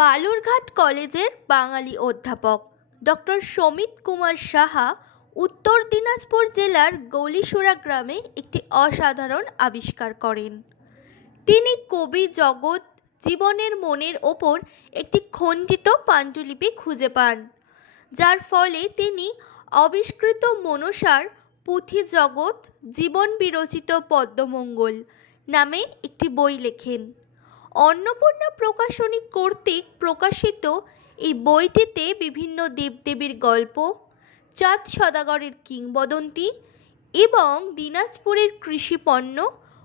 বালুরঘাট কলেজের বাঙালি অধ্যাপক ডক্টর সমিত কুমার সাহা উত্তর দিনাজপুর জেলার গৌলিসুরা গ্রামে একটি অসাধারণ আবিষ্কার করেন। তিনি কবি জগৎ জীবনের মনের ওপর একটি খণ্ডিত পাণ্ডুলিপি খুঁজে পান, যার ফলে তিনি আবিষ্কৃত মনসার পুঁথি জগৎ জীবন বিরচিত পদ্মমঙ্গল নামে একটি বই লেখেন। অন্নপূর্ণা প্রকাশনী কর্তৃক প্রকাশিত এই বইটিতে বিভিন্ন দেবদেবীর গল্প, চাঁদ সদাগরের কিংবদন্তি এবং দিনাজপুরের কৃষিপণ্য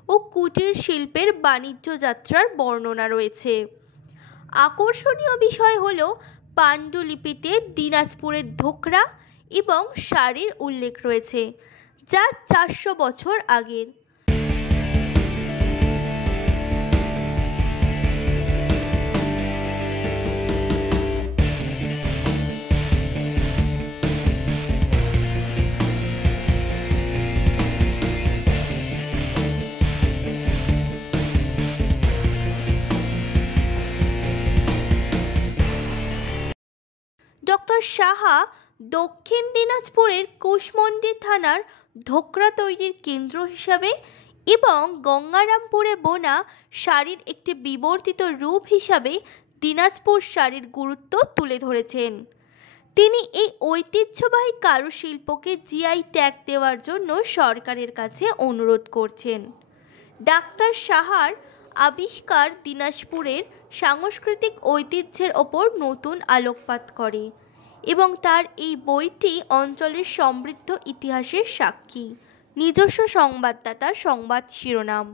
ও কুটির শিল্পের বাণিজ্য যাত্রার বর্ণনা রয়েছে। আকর্ষণীয় বিষয় হল পাণ্ডুলিপিতে দিনাজপুরের ধোকরা এবং শাড়ির উল্লেখ রয়েছে, যা 400 বছর আগের। ডক্টর সাহা দক্ষিণ দিনাজপুরের কুশমন্ডি থানার ধোকরা তৈরির কেন্দ্র হিসাবে এবং গঙ্গারামপুরে বোনা শাড়ির একটি বিবর্তিত রূপ হিসাবে দিনাজপুর শাড়ির গুরুত্ব তুলে ধরেছেন। তিনি এই ঐতিহ্যবাহী কারুশিল্পকে জিআই ট্যাগ দেওয়ার জন্য সরকারের কাছে অনুরোধ করছেন। ডাক্তার সাহার আবিষ্কার দিনাজপুরের সাংস্কৃতিক ঐতিহ্যের ওপর নতুন আলোকপাত করে এবং তার এই বইটি অঞ্চলের সমৃদ্ধ ইতিহাসের সাক্ষী। নিজস্ব সংবাদদাতা সংবাদ শিরোনাম।